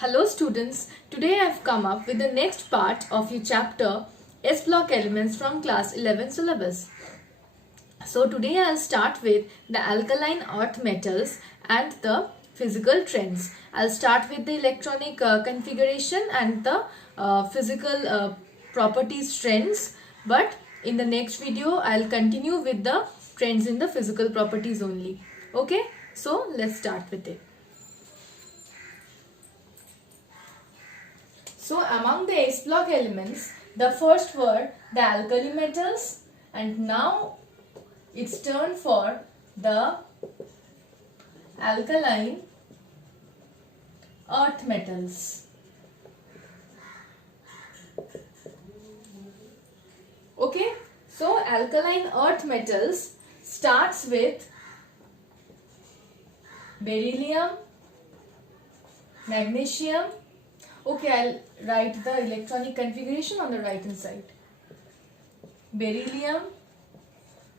Hello students, today I have come up with the next part of your chapter S block elements from class 11 syllabus. So today I'll start with the alkaline earth metals and the physical trends. I'll start with the electronic configuration and the physical properties trends, but in the next video I'll continue with the trends in the physical properties only. Okay, so let's start with it. So among the S block elements, the first were the alkali metals, and now it's turn for the alkaline earth metals. Okay, so alkaline earth metals starts with beryllium, magnesium. Okay, I'll write the electronic configuration on the right hand side. Beryllium,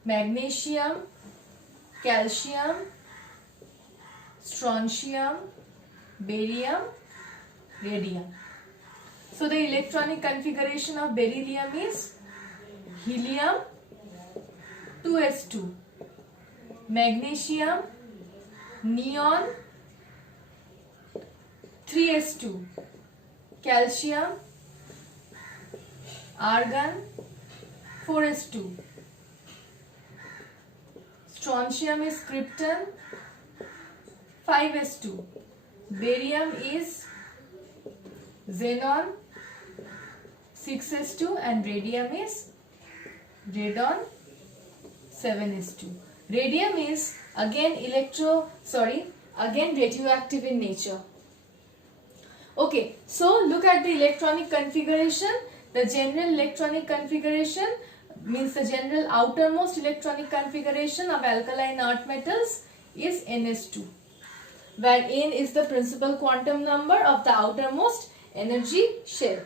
magnesium, calcium, strontium, barium, radium. So the electronic configuration of beryllium is helium 2s2, magnesium, neon 3s2, calcium, argon 4s2, strontium is krypton 5s2, barium is xenon 6s2, and radium is radon 7s2. Radium is again radioactive in nature. Okay, so look at the electronic configuration. The general electronic configuration means the general outermost electronic configuration of alkaline earth metals is Ns2, where N is the principal quantum number of the outermost energy shell.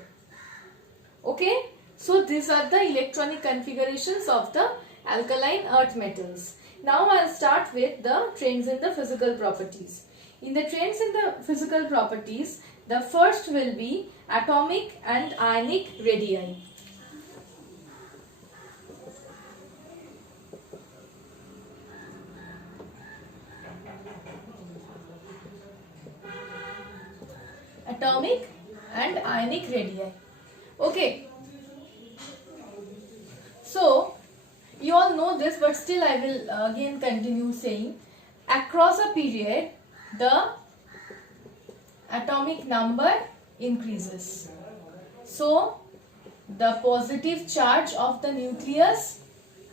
Okay, so these are the electronic configurations of the alkaline earth metals. Now I'll start with the trends in the physical properties. In the trends in the physical properties, the first will be atomic and ionic radii. Atomic and ionic radii. Okay. So, you all know this, but still I will again continue saying, across a period, the atomic number increases. So, the positive charge of the nucleus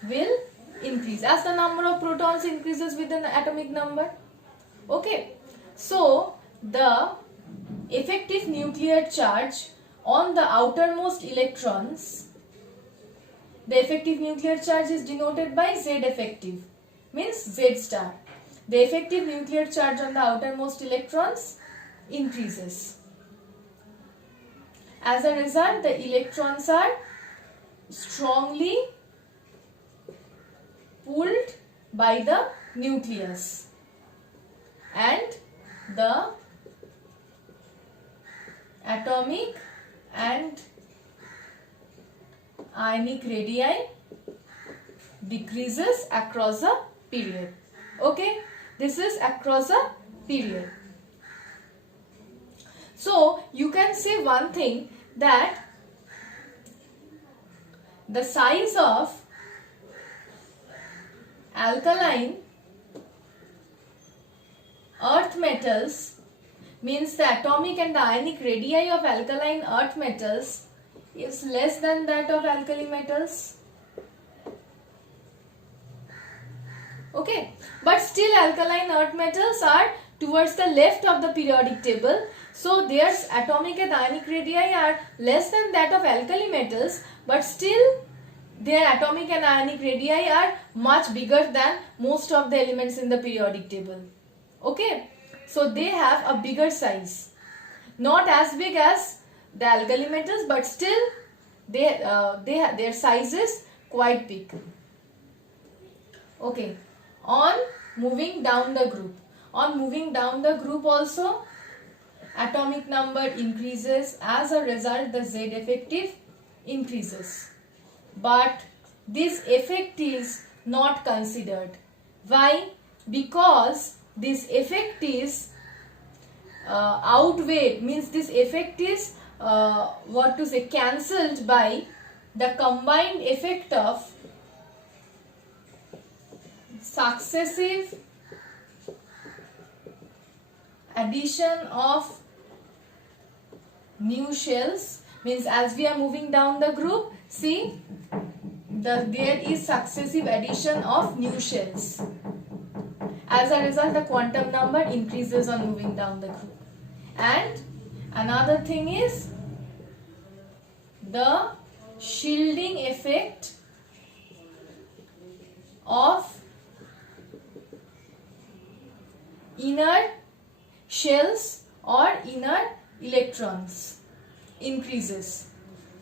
will increase as the number of protons increases with an atomic number. Okay. So, the effective nuclear charge on the outermost electrons, the effective nuclear charge is denoted by Z effective, means Z star. The effective nuclear charge on the outermost electrons increases. As a result, the electrons are strongly pulled by the nucleus, and the atomic and ionic radii decreases across a period. Okay, this is across a period. So you can say one thing, that the size of alkaline earth metals, means the atomic and the ionic radii of alkaline earth metals, is less than that of alkali metals. Okay, but still alkaline earth metals are towards the left of the periodic table, so their atomic and ionic radii are less than that of alkali metals, but still their atomic and ionic radii are much bigger than most of the elements in the periodic table. Okay, so they have a bigger size, not as big as the alkali metals, but still their size is quite big. Okay, on moving down the group. On moving down the group also, atomic number increases. As a result, the Z effective increases. But this effect is not considered. Why? Because this effect is outweighed, means this effect is cancelled by the combined effect of successive addition of new shells. Means as we are moving down the group, see, there is successive addition of new shells. As a result, the quantum number increases on moving down the group. And another thing is the shielding effect of inner shells or inner electrons increases.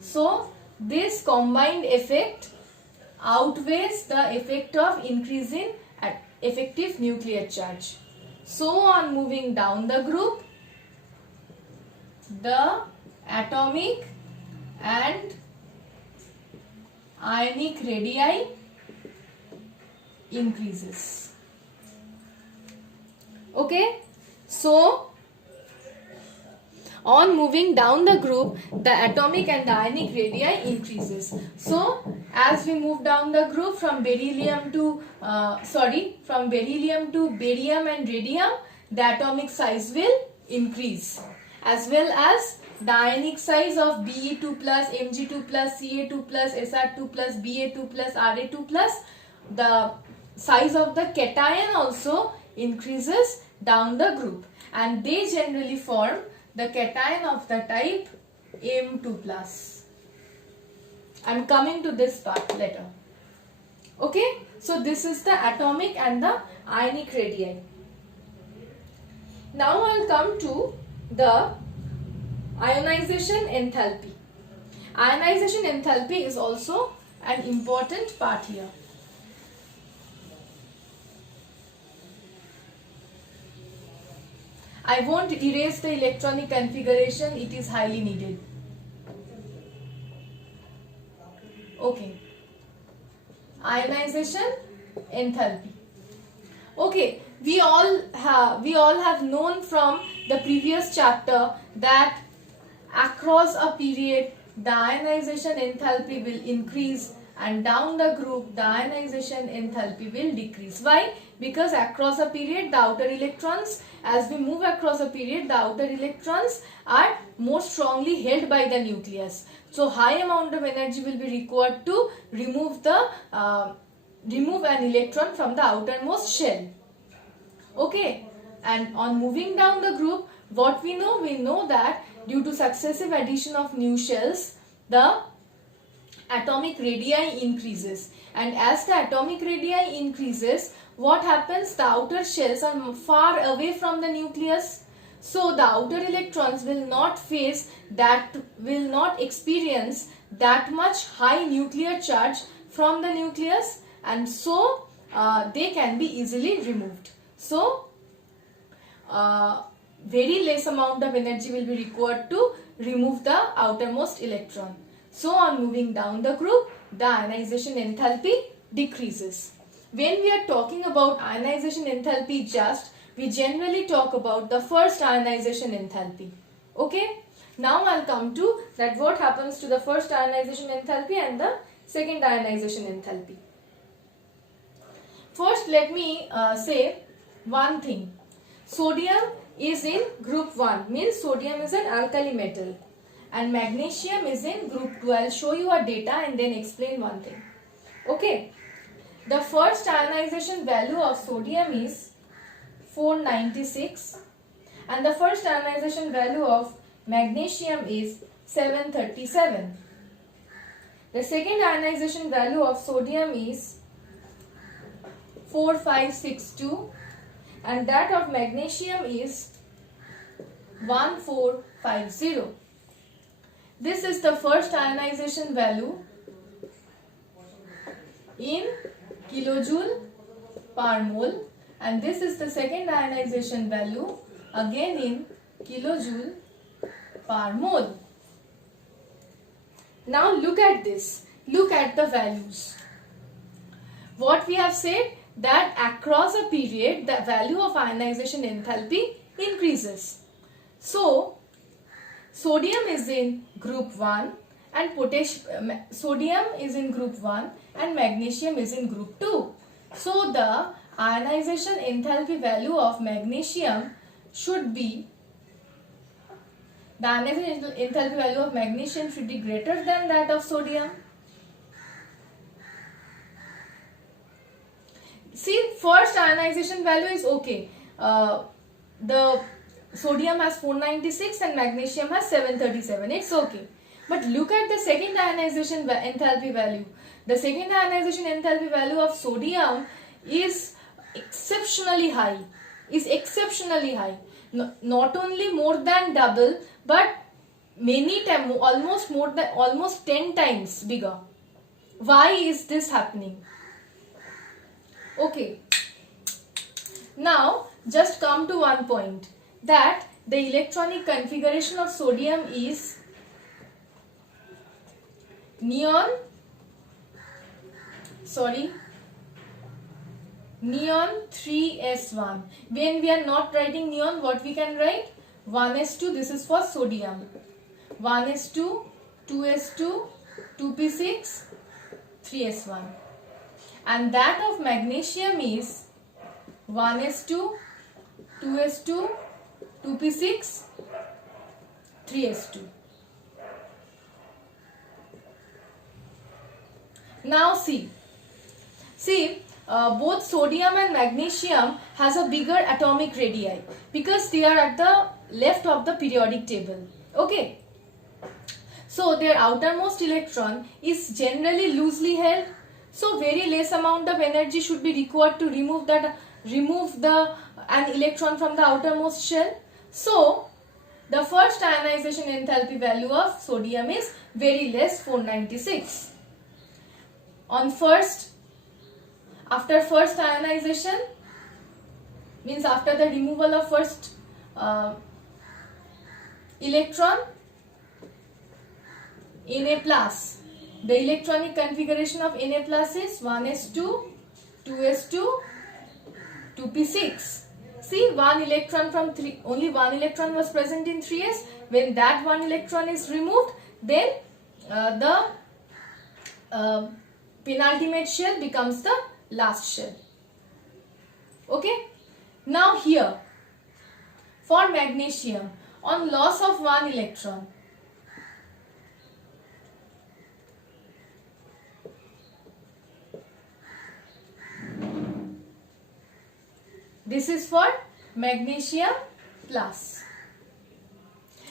So this combined effect outweighs the effect of increasing effective nuclear charge. So on moving down the group, the atomic and ionic radii increases. Okay, so on moving down the group, the atomic and the ionic radii increases. So as we move down the group from beryllium to barium and radium, the atomic size will increase, as well as the ionic size of Be2+, Mg2+, Ca2+, Sr2+, Ba2+, Ra2+. The size of the cation also increases down the group, and they generally form the cation of the type M2+. I am coming to this part later. Okay, so this is the atomic and the ionic radii. Now I will come to the ionization enthalpy. Ionization enthalpy is also an important part here. I won't erase the electronic configuration, it is highly needed. Okay. Ionization enthalpy. Okay, we all have known from the previous chapter that across a period the ionization enthalpy will increase, and down the group the ionization enthalpy will decrease. Why? Because across a period the outer electrons, as we move across a period, the outer electrons are more strongly held by the nucleus. So high amount of energy will be required to remove an electron from the outermost shell. Okay, and on moving down the group, what we know? We know that due to successive addition of new shells, the atomic radii increases, and as the atomic radii increases, what happens? The outer shells are far away from the nucleus, so the outer electrons will not experience that much high nuclear charge from the nucleus, and so they can be easily removed. So very less amount of energy will be required to remove the outermost electron. So on moving down the group, the ionization enthalpy decreases. When we are talking about ionization enthalpy, we generally talk about the first ionization enthalpy. Okay, now I'll come to that what happens to the first ionization enthalpy and the second ionization enthalpy. First, let me say one thing. Sodium is in group 1, means sodium is an alkali metal, and magnesium is in group 2. I'll show you a data and then explain one thing. Okay, the first ionization value of sodium is 496 and the first ionization value of magnesium is 737. The second ionization value of sodium is 4562 and that of magnesium is 1450. This is the first ionization value in kilojoule per mole, and this is the second ionization value again in kilojoule per mole. Now look at this. Look at the values. What we have said, that across a period the value of ionization enthalpy increases. So sodium is in group 1 and sodium is in group 1 and magnesium is in group 2. So the ionization enthalpy value of magnesium should be, the ionization enthalpy value of magnesium should be greater than that of sodium. See, first ionization value is okay. The sodium has 496 and magnesium has 737. It's okay. But look at the second ionization enthalpy value. The second ionization enthalpy value of sodium is exceptionally high. Not only more than double, but many times, almost 10 times bigger. Why is this happening? Okay. Now just come to one point, that the electronic configuration of sodium is neon 3s1. When we are not writing neon, what we can write? 1s2, this is for sodium. 1s2, 2s2, 2p6, 3s1. And that of magnesium is 1s2, 2s2, 2p6, 3s2. Now see, both sodium and magnesium has a bigger atomic radii because they are at the left of the periodic table. Okay. So their outermost electron is generally loosely held. So very less amount of energy should be required to remove an electron from the outermost shell. So the first ionization enthalpy value of sodium is very less, 496. After first ionization, means after the removal of first electron, Na+, the electronic configuration of Na+ is 1s2, 2s2, 2p6. See, only one electron was present in 3s. When that one electron is removed, then the penultimate shell becomes the last shell. Okay. Now here, for magnesium, on loss of one electron, this is for magnesium plus.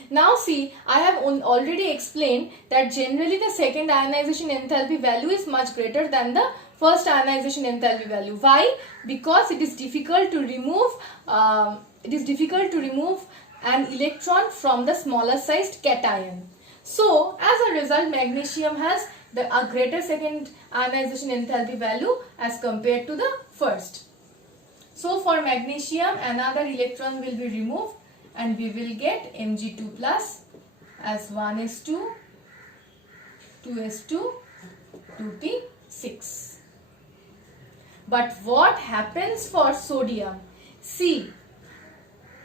Now see, I have already explained that generally the second ionization enthalpy value is much greater than the first ionization enthalpy value. Why? Because it is difficult to remove an electron from the smaller sized cation. So as a result, magnesium has a greater second ionization enthalpy value as compared to the first. So for magnesium, another electron will be removed and we will get Mg2 plus as 1s2, 2s2, 2p6. But what happens for sodium? See,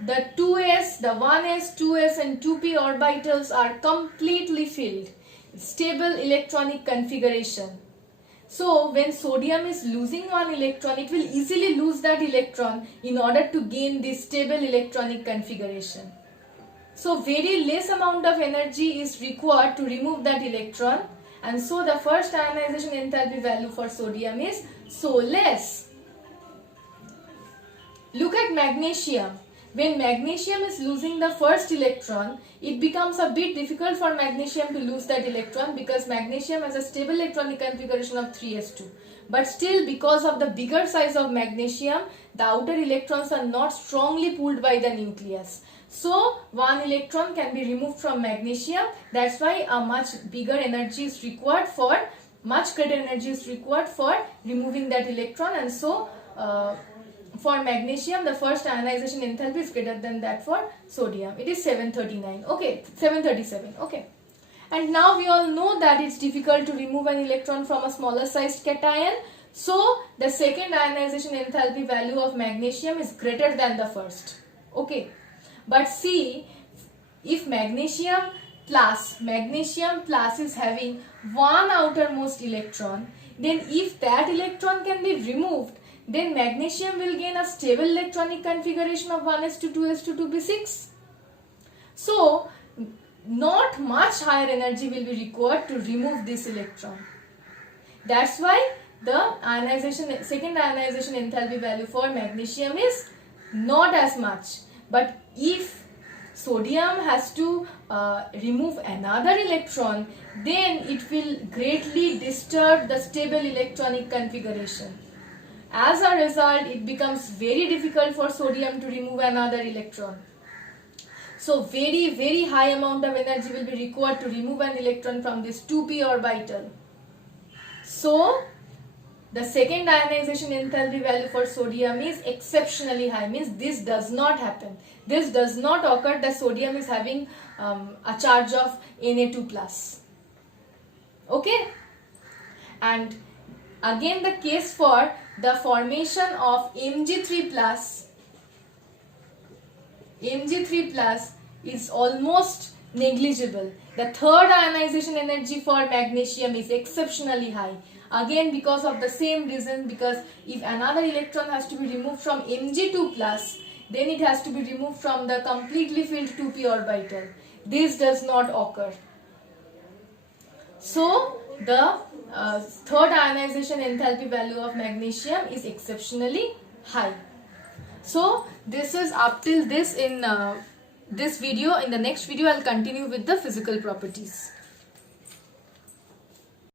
the 2s, the 1s, 2s and 2p orbitals are completely filled. Stable electronic configuration. So when sodium is losing one electron, it will easily lose that electron in order to gain this stable electronic configuration. So very less amount of energy is required to remove that electron, and so the first ionization enthalpy value for sodium is so less. Look at magnesium. When magnesium is losing the first electron, it becomes a bit difficult for magnesium to lose that electron because magnesium has a stable electronic configuration of 3s2. But still, because of the bigger size of magnesium, the outer electrons are not strongly pulled by the nucleus. So, one electron can be removed from magnesium. That's why a much greater energy is required for removing that electron, and so for magnesium, the first ionization enthalpy is greater than that for sodium. It is 739. Okay, 737. Okay. And now we all know that it's difficult to remove an electron from a smaller sized cation. So the second ionization enthalpy value of magnesium is greater than the first. Okay. But see, if magnesium plus is having one outermost electron, then if that electron can be removed, then magnesium will gain a stable electronic configuration of 1s2 2s2 2p6. So not much higher energy will be required to remove this electron. That's why the second ionization enthalpy value for magnesium is not as much. But if sodium has to remove another electron, then it will greatly disturb the stable electronic configuration. As a result, it becomes very difficult for sodium to remove another electron. So very high amount of energy will be required to remove an electron from this 2p orbital. So the second ionization enthalpy value for sodium is exceptionally high, means this does not happen. This does not occur that sodium is having a charge of Na2+. Okay? And again the case for the formation of Mg3+. Mg3+ is almost negligible. The third ionization energy for magnesium is exceptionally high. Again because of the same reason, because if another electron has to be removed from Mg2+, then it has to be removed from the completely filled 2p orbital. This does not occur. So the third ionization enthalpy value of magnesium is exceptionally high. So this is up till this in this video. In the next video I'll continue with the physical properties.